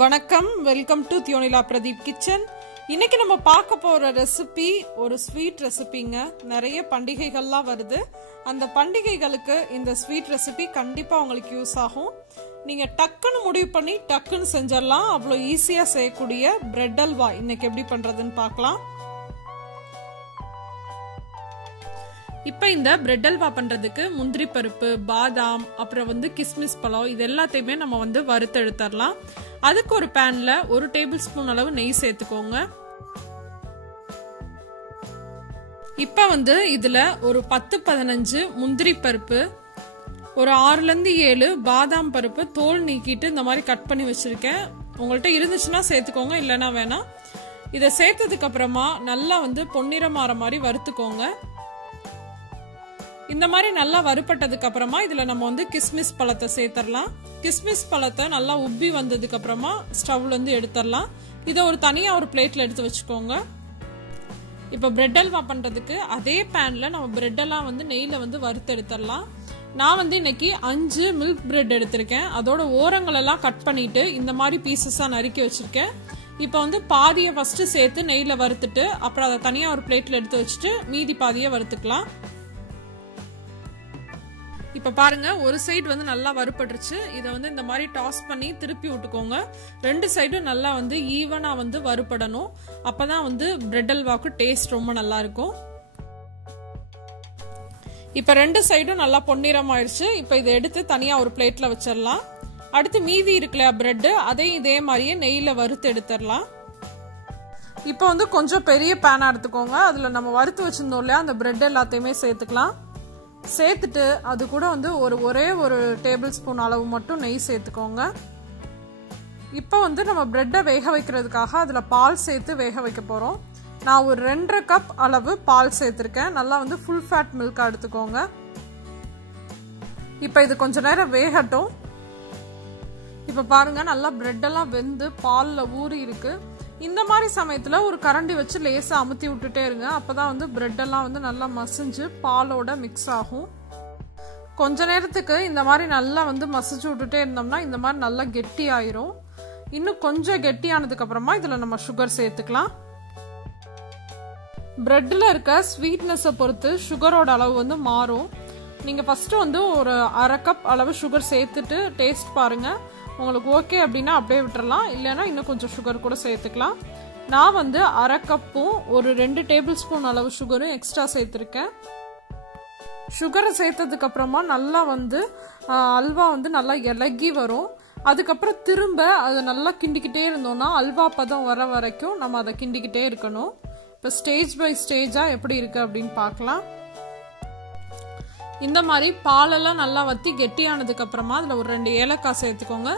வணக்கம், welcome to Theonila Pradeep kitchen. இன்னைக்கு நம்ம பார்க்க போற ரெசிபி ஒரு ஸ்வீட் ரெசிபிங்க. நிறைய பண்டிகைகள்லாம் வருது. அந்த பண்டிகைகளுக்கு இந்த ஸ்வீட் ரெசிபி கண்டிப்பா உங்களுக்கு யூஸ் ஆகும். நீங்க டக்குன்னு முடிவு பண்ணி டக்குன்னு செஞ்சிடலாம். அவ்வளோ ஈஸியா செய்யக்கூடிய பிரெட் அல்வா இன்னைக்கு எப்படி பண்றதுன்னு பார்க்கலாம். இப்போ இந்த பிரெட் அல்வா பண்றதுக்கு முந்திரி பருப்பு, பாதாம், அப்புறம் கிஸ்மிஸ் பழம் இது எல்லாத்தையுமே நம்ம வறுத்து எடுத்துடலாம். அதுக்கு ஒரு பேன்ல 1 டேபிள் ஸ்பூன் அளவு நெய் சேர்த்துக்கோங்க. இப்போ இதுல ஒரு 10-15 முந்திரி பருப்பு, ஒரு 6-7 பாதாம் பருப்பு தோல் நீக்கிட்டு இந்த மாதிரி கட் பண்ணி வச்சிருக்கேன். உங்கள்கிட்ட இருந்துச்சுன்னா சேர்த்துக்கோங்க, இல்லைன்னா வேணாம். இதை சேர்த்ததுக்கு அப்புறமா நல்லா பொன்னிறம் ஆற மாதிரி வறுத்துக்கோங்க. இந்த மாதிரி நல்லா வறுப்பட்டதுக்கு அப்புறமா இதுல நம்ம கிஸ்மிஸ் பழத்தை சேர்த்தரலாம். கிஸ்மிஸ் பழத்தை நல்லா உப்பி வந்ததுக்கு அப்புறமா ஸ்டவ்ல எடுத்துடலாம். இதை ஒரு தனியா ஒரு பிளேட்ல எடுத்து வச்சுக்கோங்க. இப்ப பிரெட் அல்வா பண்றதுக்கு அதே பேன்ல நம்ம பிரெட் எல்லாம் நெய்ல வறுத்து எடுத்துடலாம். நான் இன்னைக்கு 5 மில்க் பிரெட் எடுத்திருக்கேன். அதோட ஓரங்கள் எல்லாம் கட் பண்ணிட்டு இந்த மாதிரி பீசஸா நறுக்கி வச்சிருக்கேன். இப்ப பாதியை ஃபர்ஸ்ட் சேர்த்து நெய்ல வறுத்துட்டு அப்புறம் அதை தனியா ஒரு பிளேட்ல எடுத்து வச்சுட்டு மீதி பாதியை வறுத்துக்கலாம். இப்ப பாருங்க, ஒரு சைடு நல்லா வறுபட்டுருச்சு. இதை இந்த மாதிரி டாஸ் பண்ணி திருப்பி விட்டுக்கோங்க. 2 சைடும் நல்லா ஈவனா வறுபடணும். அப்பதான் பிரெட் அல்வாக்கு டேஸ்ட் ரொம்ப நல்லா இருக்கும். இப்ப 2 சைடும் நல்லா பொன்னிறம் ஆயிடுச்சு. இப்ப இதை எடுத்து தனியா ஒரு பிளேட்ல வச்சிடலாம். அடுத்து மீதி இருக்கலையா பிரெட், அதையும் இதே மாதிரியே நெய்ல வறுத்து எடுத்துடலாம். இப்ப கொஞ்சம் பெரிய பேனா எடுத்துக்கோங்க. அதுல நம்ம வறுத்து வச்சிருந்தோம் இல்லையா, அந்த பிரெட் எல்லாத்தையுமே சேர்த்துக்கலாம். சேர்த்துட்டு அது கூட ஒரே ஒரு டேபிள் ஸ்பூன் அளவு மட்டும் நெய் சேர்த்துக்கோங்க. இப்போ நம்ம பிரெட்டை வேக வைக்கிறதுக்காக அதில் பால் சேர்த்து வேக வைக்க போகிறோம். நான் ஒரு 2.5 கப் அளவு பால் சேர்த்துருக்கேன். நல்லா ஃபுல் ஃபேட் மில்காக எடுத்துக்கோங்க. இப்போ இது கொஞ்ச நேரம் வேகட்டும். இப்போ பாருங்க, நல்லா பிரெட்டெல்லாம் வெந்து பாலில் ஊறி இருக்கு. இந்த மாதிரி சமயத்துல ஒரு கரண்டி வச்சு லேசா அமுத்தி விட்டுட்டே இருங்க. அப்பதான் பிரெட் எல்லாம் நல்லா மசிஞ்சு பாலோட மிக்ஸ் ஆகும். கொஞ்ச நேரத்துக்கு இந்த மாதிரி நல்லா மசிச்சு விட்டுட்டே இருந்தோம்னா இந்த மாதிரி நல்லா கெட்டி ஆயிரும். இன்னும் கொஞ்சம் கெட்டி ஆனதுக்கு அப்புறமா இதுல நம்ம சுகர் சேர்த்துக்கலாம். பிரெட்ல இருக்க ஸ்வீட்னஸ் பொறுத்து சுகரோட அளவு மாறும். நீங்க ஃபர்ஸ்ட் ஒரு 1/2 கப் அளவு சுகர் சேர்த்துட்டு டேஸ்ட் பாருங்க. உங்களுக்கு ஓகே அப்படின்னா அப்படியே விட்டுறலாம், இல்லைன்னா இன்னும் கொஞ்சம் சுகர் கூட சேர்த்துக்கலாம். நான் 1/2 கப்பும் ஒரு 2 டேபிள் ஸ்பூன் அளவு சுகரும் எக்ஸ்ட்ரா சேர்த்துருக்கேன். சுகரை சேர்த்ததுக்கு அப்புறமா நல்லா அல்வா நல்லா இலகி வரும். அதுக்கப்புறம் திரும்ப அதை நல்லா கிண்டிக்கிட்டே இருந்தோம்னா அல்வா பதம் வர வரைக்கும் நம்ம அதை கிண்டிக்கிட்டே இருக்கணும். இப்போ ஸ்டேஜ் பை ஸ்டேஜா எப்படி இருக்கு அப்படின்னு பார்க்கலாம். இந்த மாதிரி பாலெல்லாம் நல்லா வத்தி கெட்டியானதுக்கு அப்புறமா அதுல ஒரு 2 ஏலக்காய் சேர்த்துக்கோங்க.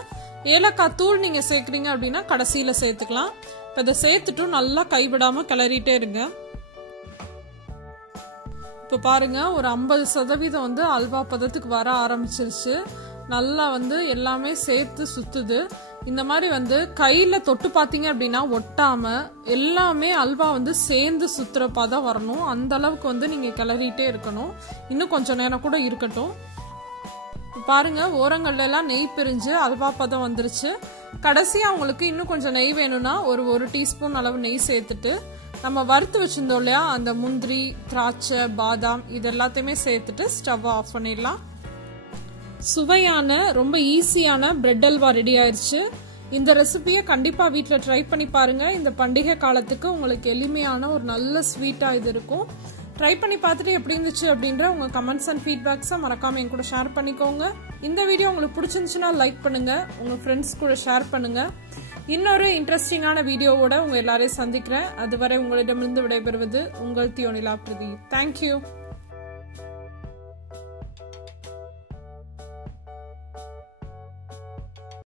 ஏலக்காய் தூள் நீங்க சேர்க்குறீங்க அப்படின்னா கடைசியில சேர்த்துக்கலாம். இப்போ இதை சேர்த்துட்டும் நல்லா கைவிடாம கிளறிட்டே இருங்க. இப்போ பாருங்க, ஒரு 50% அல்வா பதத்துக்கு வர ஆரம்பிச்சிருச்சு. நல்லா எல்லாமே சேர்த்து சுத்துது. இந்த மாதிரி கையில தொட்டு பாத்தீங்க அப்படின்னா ஒட்டாம எல்லாமே அல்வா சேர்ந்து சுத்துறப்பா தான் வரணும். அந்த அளவுக்கு நீங்க கிளறிட்டே இருக்கணும். இன்னும் கொஞ்ச நேரம் கூட இருக்கட்டும். பாருங்க, ஓரங்கள்ல எல்லாம் நெய் பிரிஞ்சு அல்வா பதம் வந்துருச்சு. கடைசியா உங்களுக்கு இன்னும் கொஞ்சம் நெய் வேணும்னா ஒரு டீஸ்பூன் அளவு நெய் சேர்த்துட்டு நம்ம வறுத்து வச்சிருந்தோம் இல்லையா, அந்த முந்திரி, திராட்சை, பாதாம் இது எல்லாத்தையுமே சேர்த்துட்டு ஸ்டவ் ஆஃப் பண்ணிடலாம். சுவையான ரொம்ப ஈஸியான பிரெட் அல்வா ரெடி ஆயிருச்சு. இந்த ரெசிபியை கண்டிப்பா வீட்டில் ட்ரை பண்ணி பாருங்க. இந்த பண்டிகை காலத்துக்கு உங்களுக்கு எளிமையான ஒரு நல்ல ஸ்வீட்டா இது இருக்கும். ட்ரை பண்ணி பார்த்துட்டு எப்படி இருந்துச்சு அப்படின்ற உங்க கமெண்ட்ஸ் அண்ட் ஃபீட்பேக்ஸை மறக்காம என் கூட ஷேர் பண்ணிக்கோங்க. இந்த வீடியோ உங்களுக்கு பிடிச்சிருந்துச்சுன்னா லைக் பண்ணுங்க, உங்க ஃப்ரெண்ட்ஸ் கூட ஷேர் பண்ணுங்க. இன்னொரு இன்ட்ரெஸ்டிங்கான வீடியோவோட உங்க எல்லாரையும் சந்திக்கிறேன். அதுவரை உங்களிடமிருந்து விடைபெறுவது உங்கள் தியோனிலா பிரதீப். தேங்க்யூ.